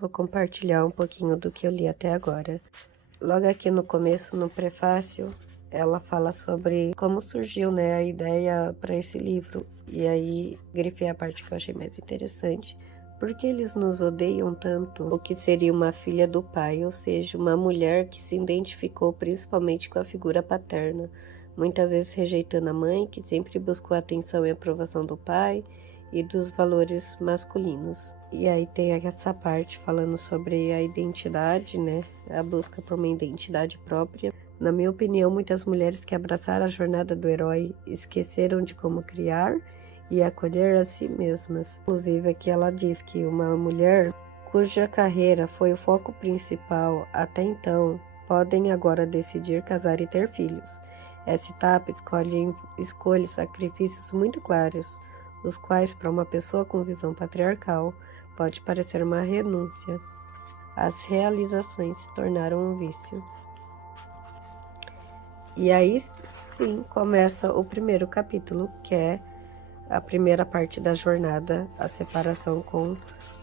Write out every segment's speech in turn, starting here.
Vou compartilhar um pouquinho do que eu li até agora. Logo aqui no começo, no prefácio, ela fala sobre como surgiu, né, a ideia para esse livro. E aí, grifei a parte que eu achei mais interessante. Por que eles nos odeiam tanto? O que seria uma filha do pai, ou seja, uma mulher que se identificou principalmente com a figura paterna, muitas vezes rejeitando a mãe, que sempre buscou a atenção e aprovação do pai e dos valores masculinos. E aí tem essa parte falando sobre a identidade, né? A busca por uma identidade própria. Na minha opinião, muitas mulheres que abraçaram a jornada do herói esqueceram de como criar e acolher a si mesmas. Inclusive, aqui ela diz que uma mulher cuja carreira foi o foco principal até então, podem agora decidir casar e ter filhos. Essa etapa escolhe sacrifícios muito claros, os quais, para uma pessoa com visão patriarcal, pode parecer uma renúncia. As realizações se tornaram um vício. E aí, sim, começa o primeiro capítulo, que é a primeira parte da jornada, a separação com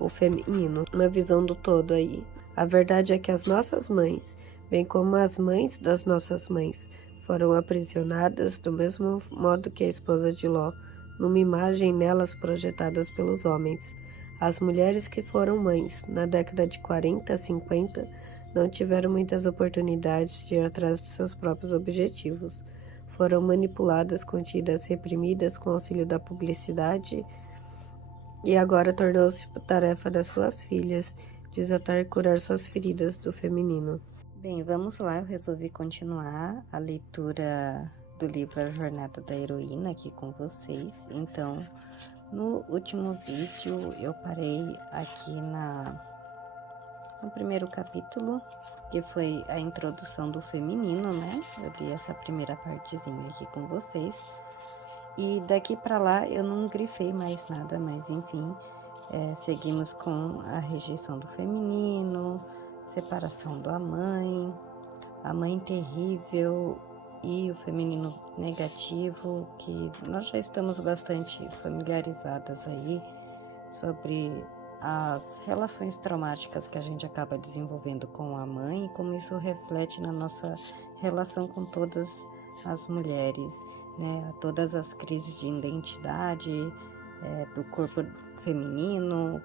o feminino. Uma visão do todo aí. A verdade é que as nossas mães, bem como as mães das nossas mães, foram aprisionadas do mesmo modo que a esposa de Ló, numa imagem nelas projetadas pelos homens. As mulheres que foram mães na década de 40 a 50 não tiveram muitas oportunidades de ir atrás de seus próprios objetivos. Foram manipuladas, contidas, reprimidas com auxílio da publicidade e agora tornou-se tarefa das suas filhas desatar e curar suas feridas do feminino. Bem, vamos lá, eu resolvi continuar a leitura do livro A Jornada da Heroína aqui com vocês. Então, no último vídeo eu parei aqui no primeiro capítulo, que foi a introdução do feminino, né? Eu li essa primeira partezinha aqui com vocês. E daqui para lá eu não grifei mais nada, mas enfim, seguimos com a rejeição do feminino, separação da mãe, a mãe terrível e o feminino negativo, que nós já estamos bastante familiarizadas aí sobre as relações traumáticas que a gente acaba desenvolvendo com a mãe e como isso reflete na nossa relação com todas as mulheres, né? Todas as crises de identidade do corpo feminino,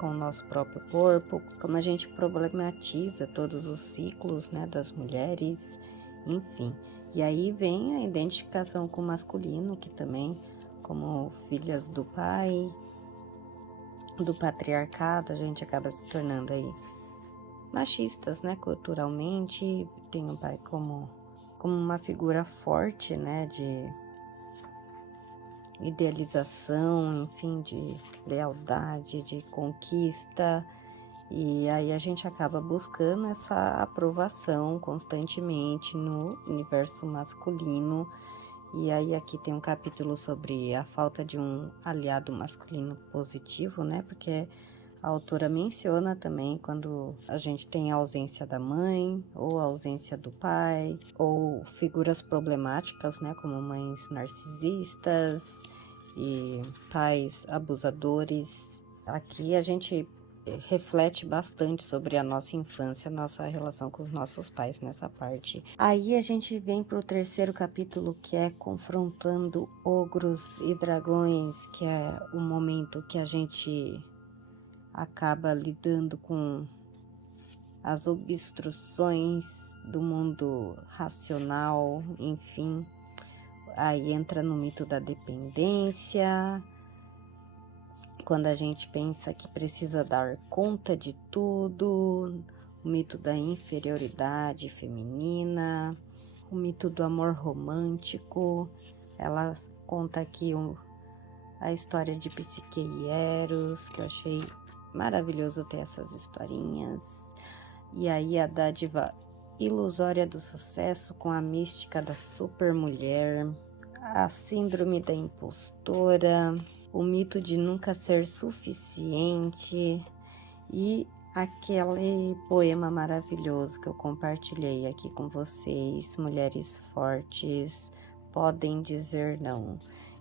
com o nosso próprio corpo, como a gente problematiza todos os ciclos, né, das mulheres, enfim. E aí vem a identificação com o masculino, que também, como filhas do pai, do patriarcado, a gente acaba se tornando aí machistas, né, culturalmente. Tem o pai como uma figura forte, né, de idealização, enfim, de lealdade, de conquista, e aí a gente acaba buscando essa aprovação constantemente no universo masculino. E aí aqui tem um capítulo sobre a falta de um aliado masculino positivo, né? Porque a autora menciona também quando a gente tem a ausência da mãe, ou a ausência do pai, ou figuras problemáticas, né? Como mães narcisistas e pais abusadores. Aqui a gente reflete bastante sobre a nossa infância, a nossa relação com os nossos pais nessa parte. Aí a gente vem pro terceiro capítulo, que é confrontando ogros e dragões, que é o momento que a gente acaba lidando com as obstruções do mundo racional, enfim. Aí entra no mito da dependência, quando a gente pensa que precisa dar conta de tudo, o mito da inferioridade feminina, o mito do amor romântico. Ela conta aqui a história de Psique e Eros, que eu achei maravilhoso ter essas historinhas. E aí a dádiva ilusória do sucesso com a mística da supermulher, a síndrome da impostora, o mito de nunca ser suficiente e aquele poema maravilhoso que eu compartilhei aqui com vocês, Mulheres Fortes Podem Dizer Não.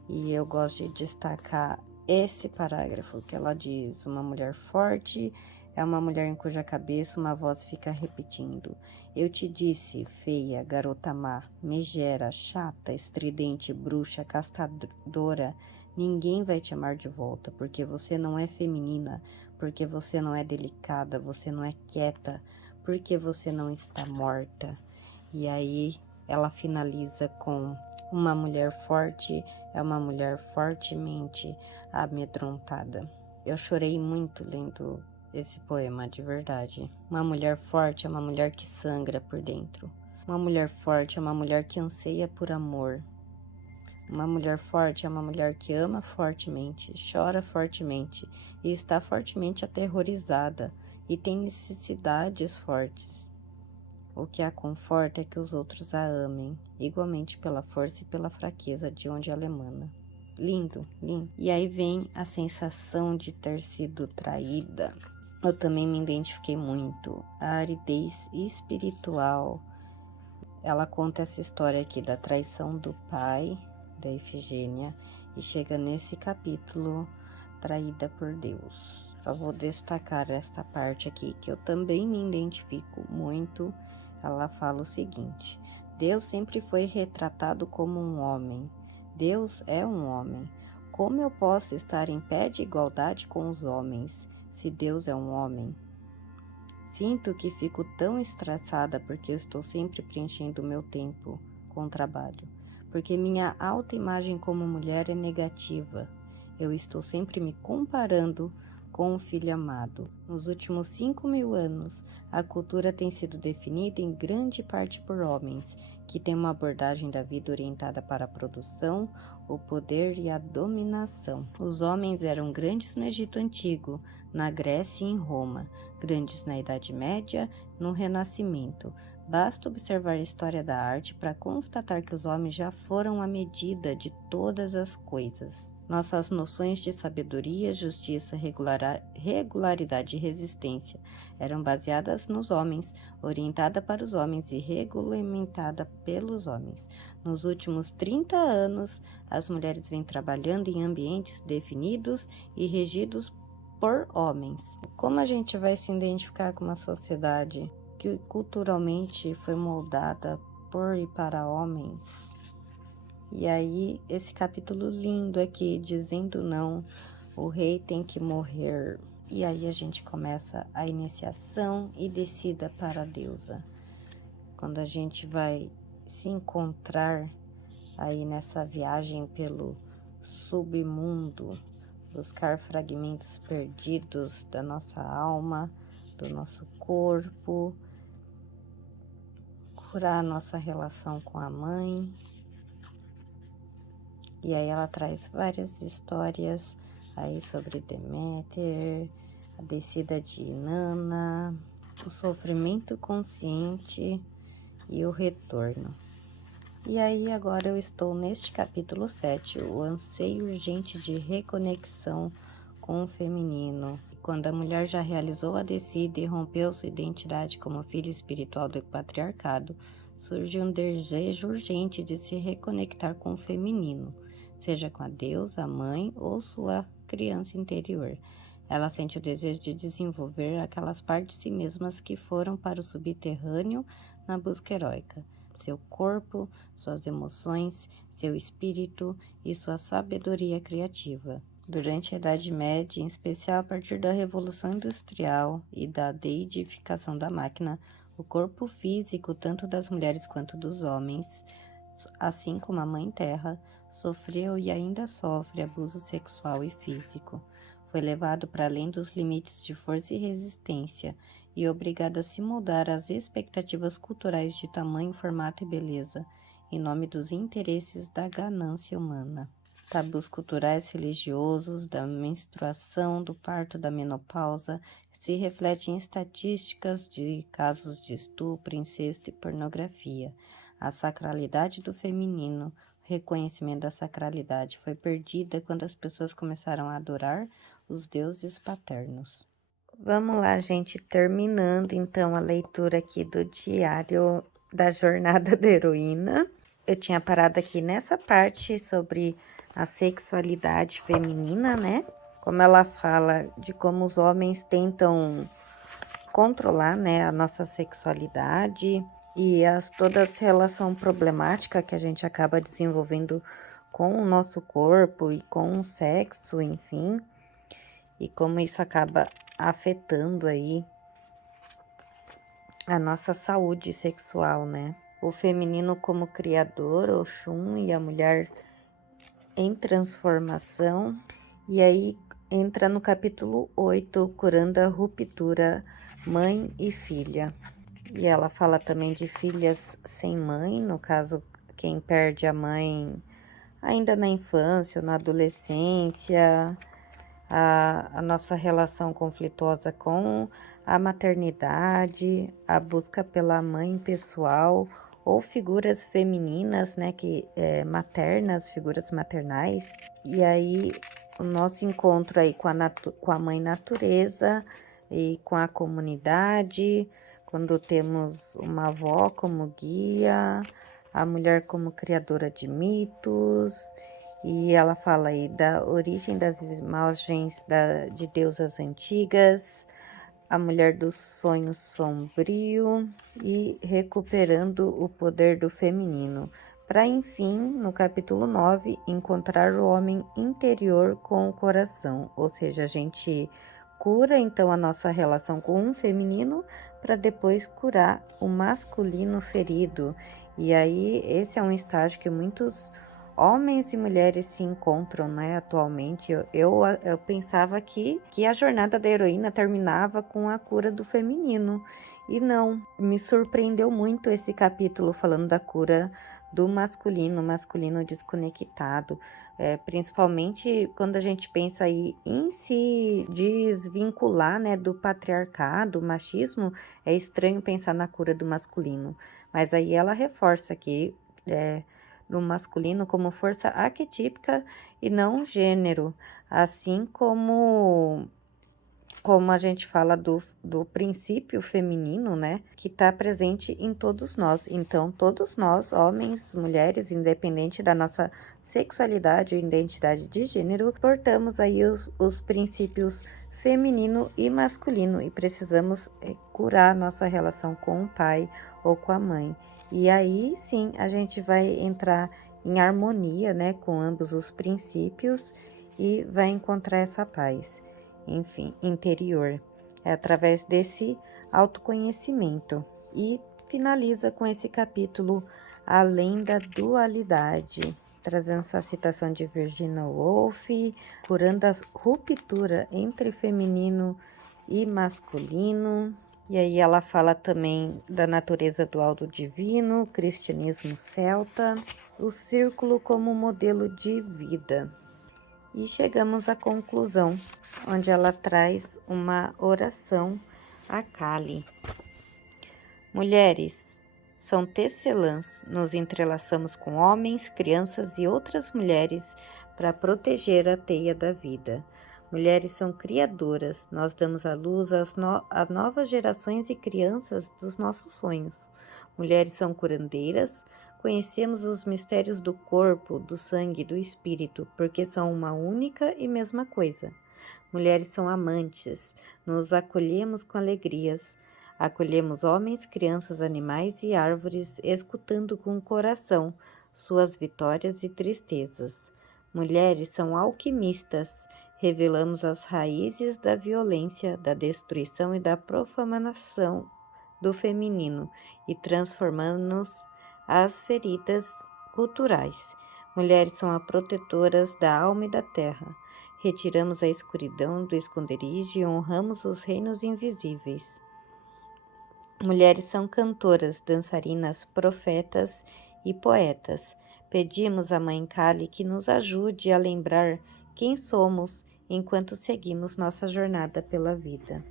E eu gosto de destacar esse parágrafo que ela diz: uma mulher forte É uma mulher em cuja cabeça uma voz fica repetindo: eu te disse, feia, garota má, megera, chata, estridente, bruxa, castradora, ninguém vai te amar de volta, porque você não é feminina, porque você não é delicada, você não é quieta, porque você não está morta. E aí ela finaliza com: uma mulher forte é uma mulher fortemente amedrontada. Eu chorei muito lendo esse poema, de verdade. Uma mulher forte é uma mulher que sangra por dentro. Uma mulher forte é uma mulher que anseia por amor. Uma mulher forte é uma mulher que ama fortemente, chora fortemente e está fortemente aterrorizada e tem necessidades fortes. O que a conforta é que os outros a amem, igualmente pela força e pela fraqueza de onde ela emana. Lindo, lindo. E aí vem a sensação de ter sido traída. Eu também me identifiquei muito. A aridez espiritual. Ela conta essa história aqui da traição do pai, da Ifigênia, e chega nesse capítulo, traída por Deus. Só vou destacar esta parte aqui, que eu também me identifico muito. Ela fala o seguinte: Deus sempre foi retratado como um homem. Deus é um homem. Como eu posso estar em pé de igualdade com os homens, se Deus é um homem? Sinto que fico tão estressada porque eu estou sempre preenchendo o meu tempo com trabalho, porque minha autoimagem como mulher é negativa. Eu estou sempre me comparando com o filho amado. Nos últimos 5.000 anos, a cultura tem sido definida em grande parte por homens, que têm uma abordagem da vida orientada para a produção, o poder e a dominação. Os homens eram grandes no Egito Antigo, na Grécia e em Roma, grandes na Idade Média, no Renascimento. Basta observar a história da arte para constatar que os homens já foram a medida de todas as coisas. Nossas noções de sabedoria, justiça, regularidade e resistência eram baseadas nos homens, orientada para os homens e regulamentada pelos homens. Nos últimos 30 anos, as mulheres vêm trabalhando em ambientes definidos e regidos por homens. Como a gente vai se identificar com uma sociedade que culturalmente foi moldada por e para homens? E aí, esse capítulo lindo aqui, dizendo não, o rei tem que morrer. E aí a gente começa a iniciação e descida para a deusa. Quando a gente vai se encontrar aí nessa viagem pelo submundo, buscar fragmentos perdidos da nossa alma, do nosso corpo, curar a nossa relação com a mãe. E aí ela traz várias histórias aí sobre Deméter, a descida de Inanna, o sofrimento consciente e o retorno. E aí agora eu estou neste capítulo 7, o anseio urgente de reconexão com o feminino. Quando a mulher já realizou a descida e rompeu sua identidade como filha espiritual do patriarcado, surge um desejo urgente de se reconectar com o feminino, seja com a deusa, a mãe ou sua criança interior. Ela sente o desejo de desenvolver aquelas partes de si mesmas que foram para o subterrâneo na busca heróica. Seu corpo, suas emoções, seu espírito e sua sabedoria criativa. Durante a Idade Média, em especial a partir da Revolução Industrial e da deidificação da máquina, o corpo físico, tanto das mulheres quanto dos homens, assim como a Mãe Terra, sofreu e ainda sofre abuso sexual e físico. Foi levado para além dos limites de força e resistência e obrigado a se moldar às expectativas culturais de tamanho, formato e beleza, em nome dos interesses da ganância humana. Tabus culturais religiosos, da menstruação, do parto, da menopausa, se refletem em estatísticas de casos de estupro, incesto e pornografia. A sacralidade do feminino, o reconhecimento da sacralidade foi perdida quando as pessoas começaram a adorar os deuses paternos. Vamos lá, gente, terminando então a leitura aqui do diário da jornada da heroína. Eu tinha parado aqui nessa parte sobre a sexualidade feminina, né? Como ela fala de como os homens tentam controlar, né, a nossa sexualidade e toda essa relação problemática que a gente acaba desenvolvendo com o nosso corpo e com o sexo, enfim, e como isso acaba afetando aí a nossa saúde sexual, né? O feminino como criador, Oxum, e a mulher em transformação. E aí entra no capítulo 8, curando a ruptura mãe e filha. E ela fala também de filhas sem mãe, no caso, quem perde a mãe ainda na infância ou na adolescência, a nossa relação conflituosa com a maternidade, a busca pela mãe pessoal ou figuras femininas, né, maternas, figuras maternais. E aí o nosso encontro aí com a mãe natureza e com a comunidade, quando temos uma avó como guia, a mulher como criadora de mitos. E ela fala aí da origem das imagens de deusas antigas, a mulher do sonho sombrio e recuperando o poder do feminino. Para, enfim, no capítulo 9, encontrar o homem interior com o coração. Ou seja, a gente cura então a nossa relação com o feminino para depois curar o masculino ferido. E aí, esse é um estágio que muitos homens e mulheres se encontram, né, atualmente. Eu pensava que a jornada da heroína terminava com a cura do feminino. E não, me surpreendeu muito esse capítulo falando da cura do masculino desconectado. Principalmente quando a gente pensa aí em se desvincular, né, do patriarcado, machismo, é estranho pensar na cura do masculino. Mas aí ela reforça que no masculino como força arquetípica e não gênero, assim como a gente fala do princípio feminino, né, que está presente em todos nós. Então, todos nós, homens, mulheres, independente da nossa sexualidade ou identidade de gênero, portamos aí os princípios feminino e masculino e precisamos curar nossa relação com o pai ou com a mãe. E aí, sim, a gente vai entrar em harmonia, né, com ambos os princípios e vai encontrar essa paz, enfim, interior. É através desse autoconhecimento. E finaliza com esse capítulo, Além da Dualidade, trazendo essa citação de Virginia Woolf, curando a ruptura entre feminino e masculino. E aí ela fala também da natureza dual do divino, cristianismo celta, o círculo como modelo de vida. E chegamos à conclusão, onde ela traz uma oração a Kali. Mulheres, são tecelãs, nos entrelaçamos com homens, crianças e outras mulheres para proteger a teia da vida. Mulheres são criadoras, nós damos à luz a novas gerações e crianças dos nossos sonhos. Mulheres são curandeiras, conhecemos os mistérios do corpo, do sangue e do espírito, porque são uma única e mesma coisa. Mulheres são amantes, nos acolhemos com alegrias. Acolhemos homens, crianças, animais e árvores, escutando com o coração suas vitórias e tristezas. Mulheres são alquimistas, revelamos as raízes da violência, da destruição e da profanação do feminino e transformamos as feridas culturais. Mulheres são as protetoras da alma e da terra. Retiramos a escuridão do esconderijo e honramos os reinos invisíveis. Mulheres são cantoras, dançarinas, profetas e poetas. Pedimos à Mãe Kali que nos ajude a lembrar quem somos enquanto seguimos nossa jornada pela vida.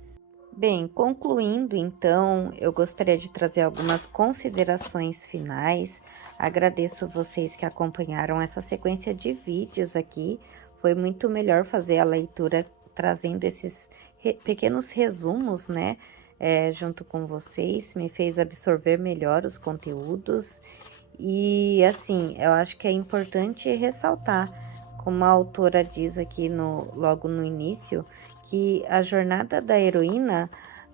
Bem, concluindo então, eu gostaria de trazer algumas considerações finais. Agradeço vocês que acompanharam essa sequência de vídeos aqui. Foi muito melhor fazer a leitura trazendo esses pequenos resumos, né? Junto com vocês, me fez absorver melhor os conteúdos. E assim, eu acho que é importante ressaltar, como a autora diz aqui logo no início, que a jornada da heroína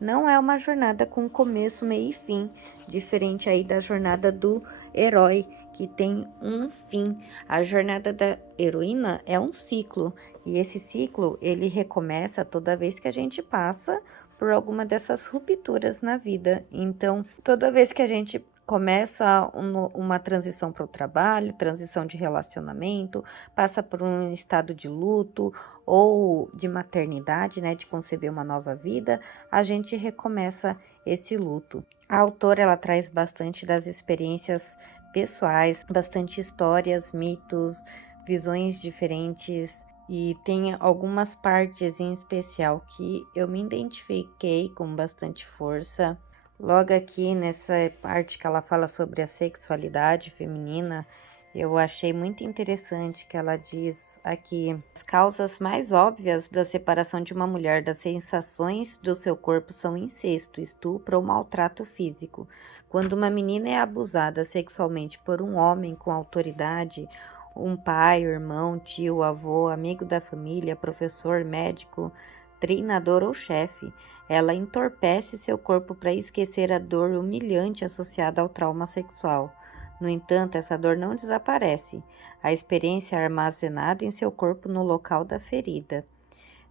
não é uma jornada com começo, meio e fim, diferente aí da jornada do herói, que tem um fim. A jornada da heroína é um ciclo, e esse ciclo, ele recomeça toda vez que a gente passa por alguma dessas rupturas na vida. Então, toda vez que a gente começa uma transição para o trabalho, transição de relacionamento, passa por um estado de luto ou de maternidade, né, de conceber uma nova vida, a gente recomeça esse luto. A autora, ela traz bastante das experiências pessoais, bastante histórias, mitos, visões diferentes, e tem algumas partes em especial que eu me identifiquei com bastante força. Logo aqui nessa parte que ela fala sobre a sexualidade feminina, eu achei muito interessante que ela diz aqui: as causas mais óbvias da separação de uma mulher das sensações do seu corpo são incesto, estupro ou maltrato físico. Quando uma menina é abusada sexualmente por um homem com autoridade, um pai, irmão, tio, avô, amigo da família, professor, médico, treinador ou chefe, ela entorpece seu corpo para esquecer a dor humilhante associada ao trauma sexual. No entanto, essa dor não desaparece. A experiência é armazenada em seu corpo no local da ferida.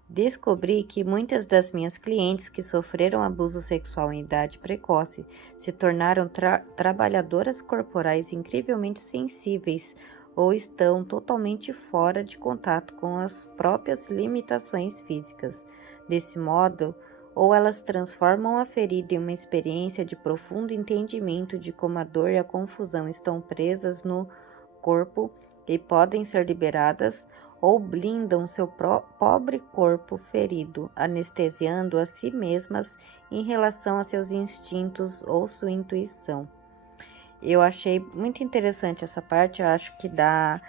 Descobri que muitas das minhas clientes que sofreram abuso sexual em idade precoce se tornaram trabalhadoras corporais incrivelmente sensíveis ou estão totalmente fora de contato com as próprias limitações físicas. Desse modo, ou elas transformam a ferida em uma experiência de profundo entendimento de como a dor e a confusão estão presas no corpo e podem ser liberadas, ou blindam seu pobre corpo ferido, anestesiando a si mesmas em relação a seus instintos ou sua intuição. Eu achei muito interessante essa parte, eu acho que dá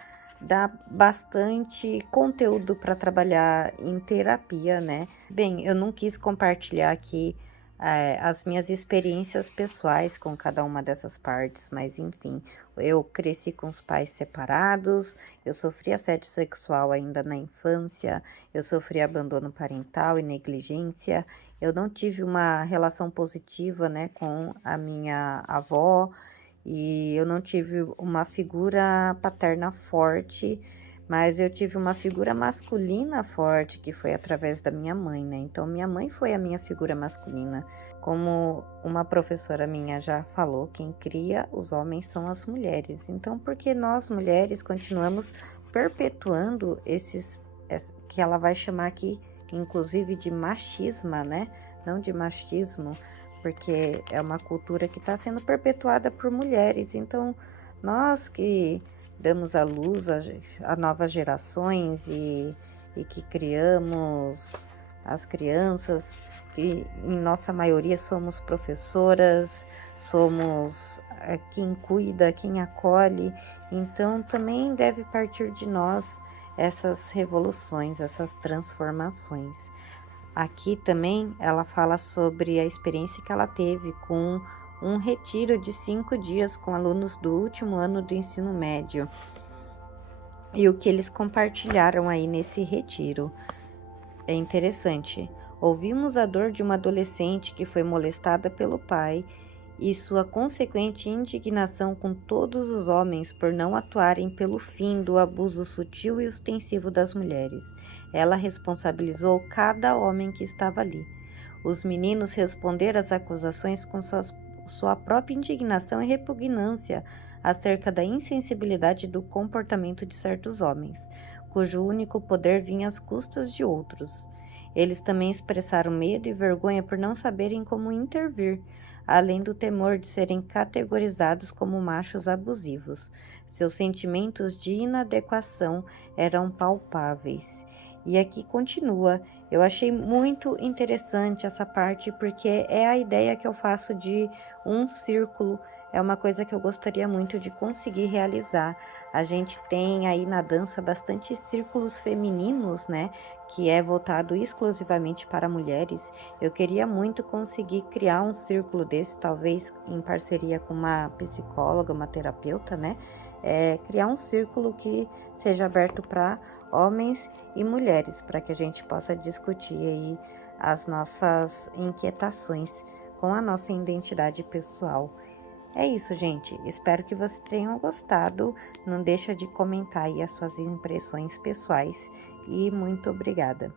bastante conteúdo para trabalhar em terapia, né? Bem, eu não quis compartilhar aqui as minhas experiências pessoais com cada uma dessas partes, mas enfim, eu cresci com os pais separados, eu sofri assédio sexual ainda na infância, eu sofri abandono parental e negligência, eu não tive uma relação positiva, né, com a minha avó, e eu não tive uma figura paterna forte, mas eu tive uma figura masculina forte, que foi através da minha mãe, né? Então, minha mãe foi a minha figura masculina. Como uma professora minha já falou, quem cria os homens são as mulheres. Então, por que nós mulheres continuamos perpetuando que ela vai chamar aqui, inclusive, de machismo, né? Não de machismo, porque é uma cultura que está sendo perpetuada por mulheres. Então, nós que damos à luz a novas gerações e que criamos as crianças, que em nossa maioria somos professoras, somos quem cuida, quem acolhe, então também deve partir de nós essas revoluções, essas transformações. Aqui também ela fala sobre a experiência que ela teve com um retiro de 5 dias com alunos do último ano do ensino médio e o que eles compartilharam aí nesse retiro. É interessante. Ouvimos a dor de uma adolescente que foi molestada pelo pai e sua consequente indignação com todos os homens por não atuarem pelo fim do abuso sutil e ostensivo das mulheres. Ela responsabilizou cada homem que estava ali. Os meninos responderam às acusações com sua própria indignação e repugnância acerca da insensibilidade do comportamento de certos homens, cujo único poder vinha às custas de outros. Eles também expressaram medo e vergonha por não saberem como intervir, além do temor de serem categorizados como machos abusivos. Seus sentimentos de inadequação eram palpáveis. E aqui continua. Eu achei muito interessante essa parte, porque é a ideia que eu faço de um círculo, é uma coisa que eu gostaria muito de conseguir realizar. A gente tem aí na dança bastante círculos femininos, né, que é voltado exclusivamente para mulheres. Eu queria muito conseguir criar um círculo desse, talvez em parceria com uma psicóloga, uma terapeuta, né, criar um círculo que seja aberto para homens e mulheres, para que a gente possa discutir aí as nossas inquietações com a nossa identidade pessoal. É isso, gente. Espero que vocês tenham gostado. Não deixa de comentar aí as suas impressões pessoais e muito obrigada.